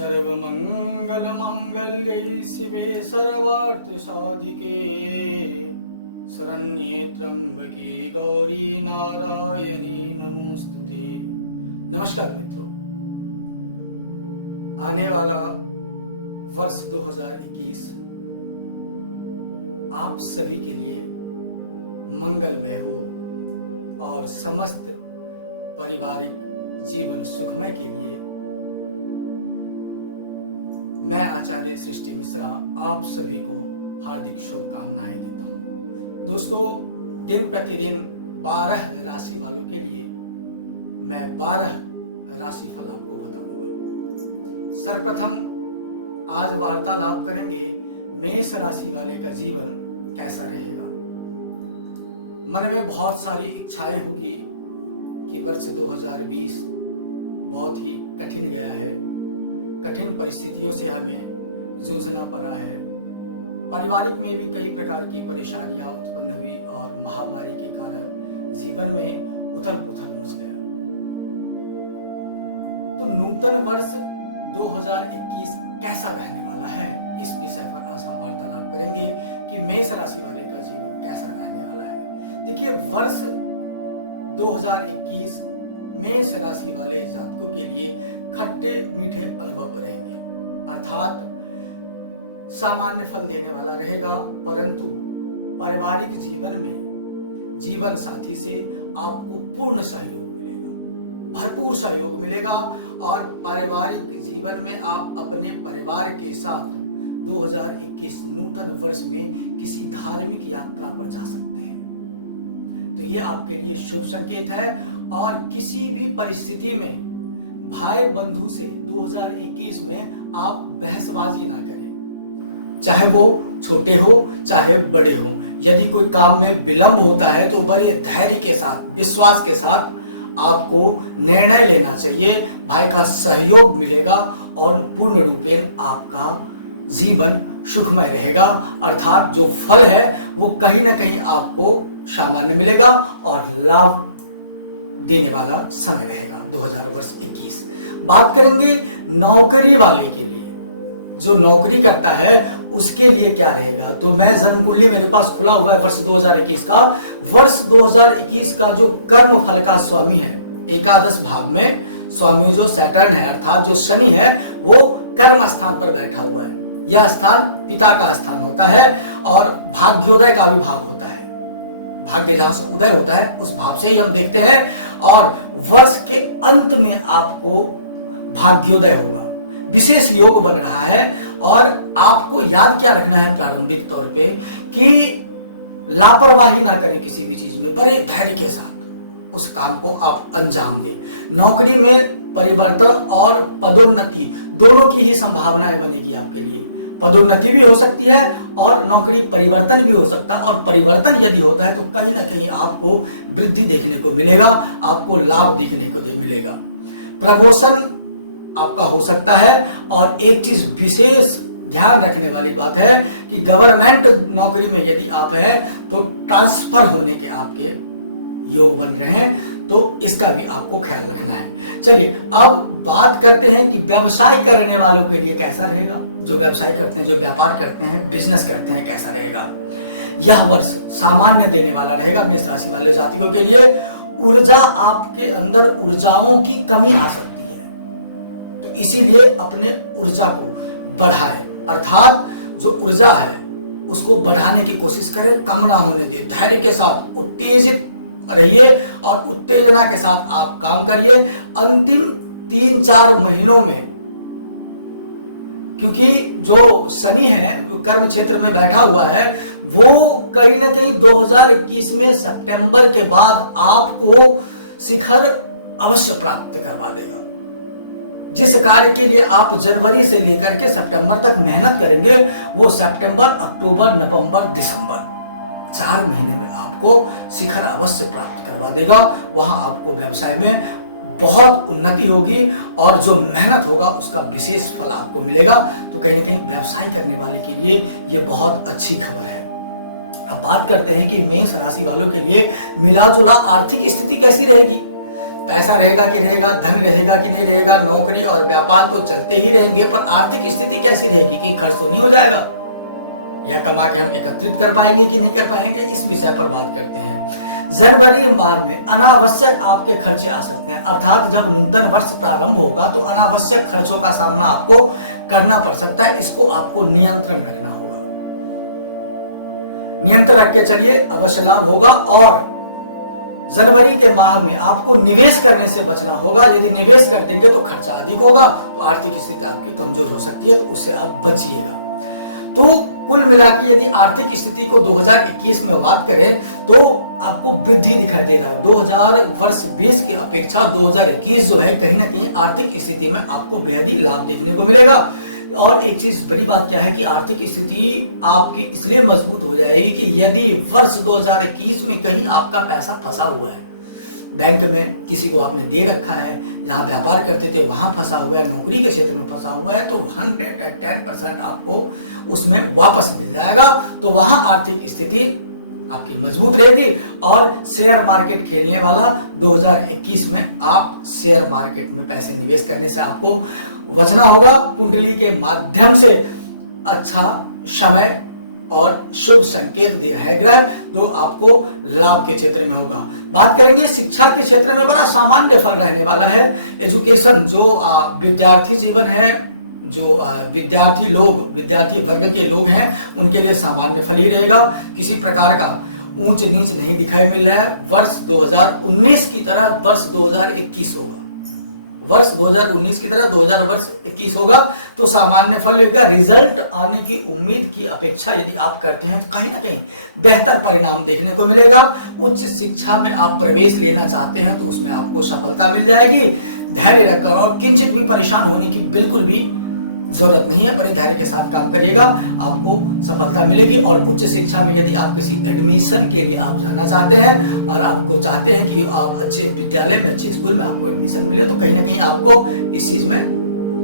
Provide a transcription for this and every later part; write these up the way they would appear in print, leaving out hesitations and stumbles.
सर्वमंगलमांगल्ये शिवे सर्वार्थसाधिके शरण्ये त्र्यंबके गौरी नारायणी नमोस्तुते। नमस्कार मित्रों, आने वाला वर्ष 2021 आप सभी के लिए मंगलमय हो और समस्त पारिवारिक जीवन सुखमय के लिए मैं आचार्य सृष्टि मिश्रा आप सभी को हार्दिक शुभकामनाएं देता हूँ। दोस्तों, दिन प्रतिदिन 12 राशि वालों के लिए मैं 12 राशि फल आपको बताऊंगा। सर्वप्रथम आज वार्तालाप करेंगे मेष राशि वाले का जीवन कैसा रहेगा। मन में बहुत सारी इच्छाएं होगी कि वर्ष 2020 बहुत ही कठिन गया है, कठिन परिस्थितियों से हमें जूझना पड़ा है। पारिवारिक में भी कई प्रकार की परेशानियां उत्पन्न हुई और महामारी के कारण जीवन में उथल पुथल मच गया। तो नूतन वर्ष 2021 कैसा रहने वाला है, इस विषय पर आज हम वार्तालाप करेंगे कि मेष राशि वाले का जीवन कैसा रहने वाला है। देखिए, वर्ष 2021 मेष राशि वाले जातकों के लिए खट्टे मीठे अनुभव रहेंगे, अर्थात सामान्य फल देने वाला रहेगा, परंतु पारिवारिक जीवन में जीवन साथी से आपको पूर्ण सहयोग मिलेगा, भरपूर सहयोग मिलेगा और पारिवारिक जीवन में आप अपने परिवार के साथ 2021 नूतन वर्ष में किसी धार्मिक यात्रा पर जा सकते हैं। तो ये आपके लिए शुभ संकेत है और किसी भी परिस्थिति में भाई बंधु से 2021 में आप बहसबाजी ना करें, चाहे वो छोटे हो चाहे बड़े हो। यदि कोई काम में विलंब होता है तो बड़े धैर्य के साथ, विश्वास के साथ आपको निर्णय लेना चाहिए। भाई का सहयोग मिलेगा और पूर्ण रूपे आपका जीवन सुखमय रहेगा, अर्थात जो फल है वो कहीं ना कहीं आपको सामान्य मिलेगा और लाभ देने वाला समय रहेगा 2021। बात करेंगे नौकरी वाले के लिए, जो नौकरी करता है उसके लिए क्या रहेगा। तो मैं जन्म कुंडली मेरे पास खुला हुआ है वर्ष 2021 का। वर्ष 2021 का जो कर्म फल का स्वामी है, एकादश भाव में स्वामी जो सैटर्न है, अर्थात जो शनि है, वो कर्म स्थान पर बैठा हुआ है। यह स्थान पिता का स्थान होता है और भाग्योदय का भी भाव होता है। भाग्य जहां से उदय होता है उस भाव से ही हम देखते हैं, और वर्ष के अंत में आपको भाग्योदय होगा, विशेष योग बन रहा है। और आपको याद क्या रखना है प्रारंभिक तौर पे कि लापरवाही ना करें किसी भी चीज में, बड़े धैर्य के साथ उस काम को आप अंजाम दें। नौकरी में परिवर्तन और पदोन्नति दोनों की ही संभावनाएं बनेगी आपके लिए। पदोन्नति भी हो सकती है और नौकरी परिवर्तन भी हो सकता है, और परिवर्तन यदि होता है तो कहीं ना कहीं आपको वृद्धि देखने को मिलेगा, आपको लाभ देखने को मिलेगा। प्रमोशन आपका हो सकता है। और एक चीज विशेष ध्यान रखने वाली बात है कि गवर्नमेंट नौकरी में यदि आप हैं तो ट्रांसफर होने के आपके योग बन रहे हैं, तो इसका भी आपको ख्याल रखना है। चलिए अब बात करते हैं कि व्यवसाय करने वालों के लिए कैसा रहेगा। जो व्यवसाय करते हैं, जो व्यापार करते हैं, बिजनेस करते हैं, कैसा रहेगा। यह वर्ष सामान्य देने वाला रहेगा मेष राशि वाले जातियों के लिए। ऊर्जा, आपके अंदर ऊर्जाओं की कमी आ सकती है, तो इसीलिए अपने ऊर्जा को बढ़ाएं, अर्थात जो ऊर्जा है उसको बढ़ाने की कोशिश करें, कम ना होने दें। धैर्य के साथ उत्तेजित रहिए और उत्तेजना के साथ आप काम करिए। अंतिम 3-4 महीनों में, क्योंकि जो शनि है कर्म क्षेत्र में बैठा हुआ है, वो कहीं ना कहीं 2021 में सितंबर के बाद आपको शिखर अवश्य प्राप्त करवा देगा। जिस कार्य के लिए आप जनवरी से लेकर के सितंबर तक मेहनत करेंगे, वो सितंबर, अक्टूबर, नवंबर, दिसंबर 4 महीने में आपको शिखर अवश्य प्राप्त करवा देगा। वहां आपको व्यवसाय में बहुत उन्नति होगी और जो मेहनत होगा उसका विशेष फल आपको मिलेगा। तो कहीं ना कहीं व्यवसाय करने वाले के लिए ये बहुत अच्छी खबर है। अब बात करते हैं कि मेष राशि वालों के लिए मिला जुला आर्थिक स्थिति कैसी रहेगी। पैसा रहेगा कि रहेगा, धन रहेगा कि नहीं रहेगा, नौकरी और व्यापार तो चलते ही रहेंगे, पर आर्थिक स्थिति कैसी रहेगी कि खर्च तो नहीं हो जाएगा, या कमा के हम एकत्रित कर पाएंगे कि नहीं कर पाएंगे, इस विषय पर बात करते हैं। जनवरी माह में अनावश्यक आपके खर्चे आ सकते हैं, अर्थात जब नूतन वर्ष प्रारंभ होगा तो अनावश्यक खर्चों का सामना आपको करना पड़ सकता है, इसको आपको नियंत्रण रखना होगा। नियंत्रण रख के चलिए, अवश्य लाभ होगा। और जनवरी के माह में आपको निवेश करने से बचना होगा, यदि निवेश कर देंगे तो खर्चा अधिक होगा, तो आर्थिक स्थिति आपकी कमजोर हो सकती है, तो उससे आप बचिएगा। तो कुल मिलाकर यदि आर्थिक स्थिति को 2021 में बात करें तो आपको वृद्धि दिखाई दे रहा है। 2020 की अपेक्षा 2021 जो है कहीं ना कहीं आर्थिक स्थिति में आपको बेहद ही लाभ देखने को मिलेगा। और एक चीज बड़ी बात क्या है कि आर्थिक स्थिति आपकी इसलिए मजबूत हो जाएगी कि यदि वर्ष 2021 में कहीं आपका पैसा फंसा हुआ है, बैंक में किसी को आपने दे रखा है, जहाँ व्यापार करते थे वहां फंसा हुआ है, नौकरी के क्षेत्र में फंसा हुआ है, तो 110% आपको उसमें वापस मिल जाएगा। तो वहां आर्थिक स्थिति आपकी मजबूत रहेगी। और शेयर मार्केट खेलने वाला 2021 में आप शेयर मार्केट में पैसे निवेश करने से आपको बचना होगा। कुंडली के माध्यम से अच्छा समय और शुभ संकेत दिया है ग्रह, तो आपको लाभ के क्षेत्र में होगा। बात करेंगे शिक्षा के क्षेत्र में बड़ा सामान्य फल रहने वाला है। एजुकेशन जो विद्यार्थी जीवन है, जो विद्यार्थी वर्ग के लोग हैं, उनके लिए सामान्य फल ही रहेगा। किसी प्रकार का ऊंच नीच नहीं दिखाई मिल रहा है। वर्ष 2019 की तरह वर्ष 2021 होगा, वर्ष 2019 की तरह 2021 होगा, तो सामान्य फल का रिजल्ट आने की उम्मीद की अपेक्षा यदि आप करते हैं तो कहीं ना कहीं बेहतर परिणाम देखने को मिलेगा। उच्च शिक्षा में आप प्रवेश लेना चाहते हैं तो उसमें आपको सफलता मिल जाएगी। धैर्य रखकर और किंचित भी परेशान होने की बिल्कुल भी जरूरत नहीं है, बड़े धैर्य के साथ काम करिएगा, आपको सफलता मिलेगी। और उच्च शिक्षा में यदि आप किसी एडमिशन के लिए आप जाना चाहते हैं और आपको चाहते हैं कि आप अच्छे विद्यालय में, अच्छे स्कूल में आपको एडमिशन मिले, तो कहीं ना कहीं आपको इस चीज में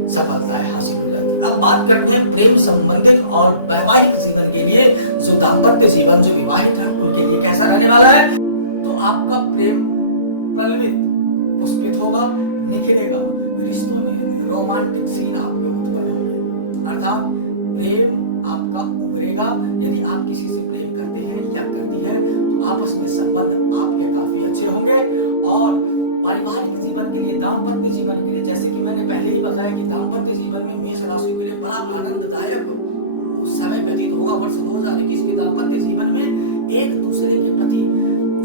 सफलता हासिल हो जाती है। अब बात करते हैं प्रेम संबंधित और वैवाहिक जीवन के लिए। जो दाम्पत्य जीवन, जो विवाहित है, उनके लिए कैसा रहने वाला है? तो आपका प्रेम प्रलवित, पुष्पित होगा, निखरेगा, रिश्तों में रोमांटिक सीन आपके अर्थात प्रेम आपका उभरेगा। यदि आप किसी से प्रेम करते हैं या करती है तो आपस में संबंध आपके काफी अच्छे होंगे। और पारिवारिक जीवन के लिए, दाम्पत्य जीवन के लिए, जैसे कि मैंने पहले ही बताया कि दाम्पत्य जीवन में मेष राशि के लिए बड़ा आनंददायक समय व्यतीत होगा। वर्ष 2021 के दाम्पत्य जीवन में एक दूसरे के प्रति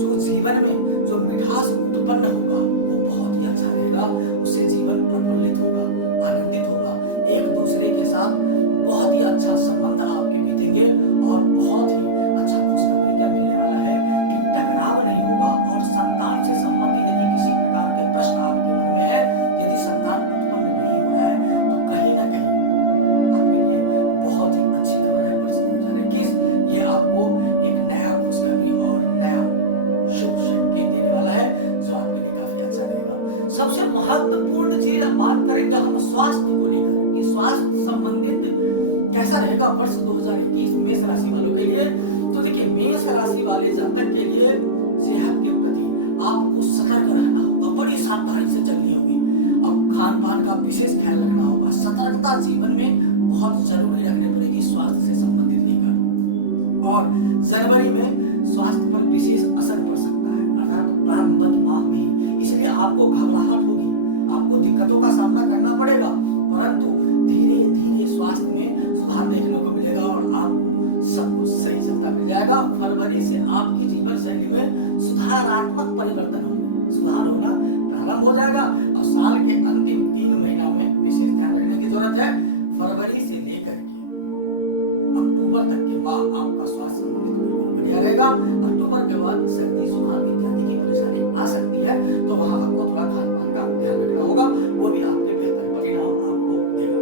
जो जीवन में जो मिठास उत्पन्न होगा वो बहुत ही अच्छा रहेगा। उससे जीवन प्रफुल्लित होगा, आनंदित होगा, एक दूसरे के साथ बहुत ही अच्छा संबंध आपके बीतेंगे और बहुत ही अच्छा खुशखबरी क्या मिलने वाला है कि टकराव नहीं होगा। और संतान से संबंधित यदि किसी प्रकार के प्रश्न आपके मन में है, यदि संतान उत्पन्न नहीं हो रहा है, तो कहीं ना कहीं आपके लिए बहुत ही अच्छी खबर है। वर्ष 2021 ये आपको एक नया खुशखबरी और नया शुभ संकेत देने वाला है, जो आपके लिए काफी अच्छा रहेगा। सबसे महत्वपूर्ण चीज बात करेंगे हम स्वास्थ्य को लेकर, स्वास्थ्य संबंधित कैसा रहेगा वर्ष 2021 मेष राशि वालों के लिए। तो देखिए, मेष राशि वाले जातक के लिए सेहत के प्रति आपको सतर्क रहना होगा, बड़ी सावधानी से चलनी होगी। अब खान पान का विशेष ख्याल रखना होगा। सतर्कता जीवन में बहुत जरूरी रखनी पड़ेगी स्वास्थ्य से संबंधित लेकर। और जनवरी में स्वास्थ्य पर विशेष असर पड़ सकता है, अर्थात प्रारंभ माह में, इसलिए आपको घबराहट होगी, आपको दिक्कतों का सामना करना पड़ेगा, परंतु धीरे धीरे स्वास्थ्य में सुधार देखने को मिलेगा और आपको सब कुछ सही चलता मिल जाएगा। फरवरी से आपकी जीवन शैली में सुधारात्मक परिवर्तन होंगे, सुधार होना प्रारंभ हो जाएगा। और साल के अंतिम 3 महीना में विशेष ध्यान रखने की जरूरत है। फरवरी से लेकर के अक्टूबर तक के बाद आपका स्वास्थ्य बिल्कुल बढ़िया रहेगा। अक्टूबर के बाद सर्दी, जुकाम इत्यादि की परेशानी आ सकती है, तो वहां आपको थोड़ा खान पान का ध्यान रखना होगा, वो भी आपके बेहतर परिणाम आपको देगा।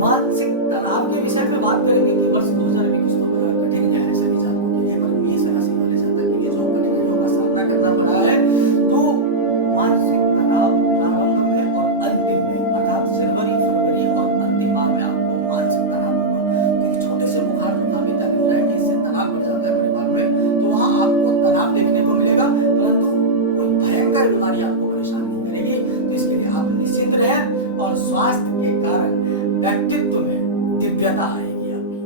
मानसिक तनाव के विषय में बात करेंगे कि वर्ष 2021 तो बड़ा कठिन है सभी जातकों के लिए, पर मेष राशि वाले जातक के लिए जो कठिनाइयों का सामना करना पड़ा है, तो मानसिक तनाव प्रारंभ में और अंतिम में, अर्थात जनवरी, फरवरी और अंतिम माह में आपको मानसिक तनाव होगा। क्योंकि छोटे से बुखार जुकाम इत्यादि हो जाएंगे, इससे तनाव बढ़ जाता है परिवार में, तो वहां आपको तनाव देखने को मिलेगा, परंतु कोई भयंकर बीमारी आपको परेशान दिव्यता आएगी आपकी।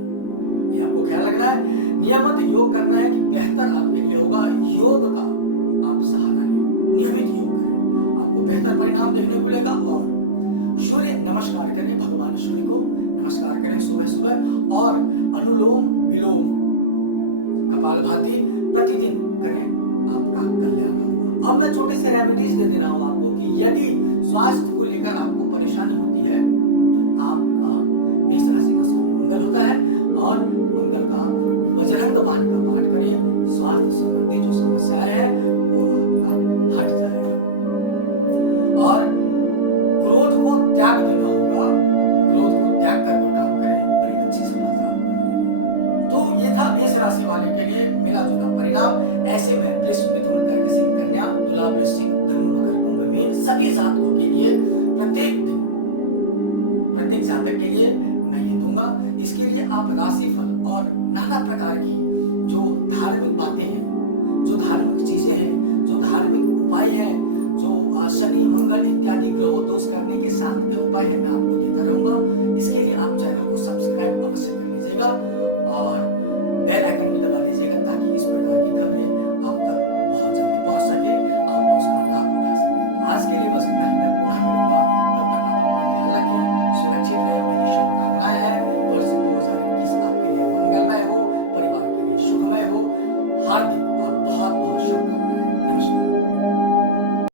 ये आपको क्या लग रहा है? नियमित योग करना है कि बेहतर आपके लिए होगा। योग का आप सहारा लें, नियमित योग करें, आपको बेहतर परिणाम देखने को मिलेगा। और सूर्य नमस्कार करें, भगवान सूर्य को नमस्कार करें सुबह सुबह, और अनुलोम विलोम कपालभाति प्रतिदिन करें, आपका कल्याण होगा। अब मैं छोटे से रेमेडीज दे रहा हूं आपको कि यदि स्वास्थ्य को लेकर आपको परेशानी होती है तो आपका मेष राशि का स्वामी मंगल होता है, और मंगल का वज्रंग बाण का पाठ करें। स्वास्थ्य संबंधी जो समस्याएं है वो आपका हट जाएगा। और क्रोध को त्याग देना होगा, क्रोध को त्याग कर काम करें, बड़ी अच्छी सफलता आपको मिलेगी। तो ये था मेष राशि वाले के लिए मिला जुला परिणाम। ऐसे में वृष, मिथुन, कर्क, सिंह, कन्या, तुला, वृश्चिक, धनु, मकर, कुंभ, मीन सभी जातकों के लिए प्रत्येक जातक के लिए मैं ये दूंगा। इसके लिए आप राशिफल और नाना प्रकार की जो धार्मिक बातें हैं, जो धार्मिक चीजें हैं, जो धार्मिक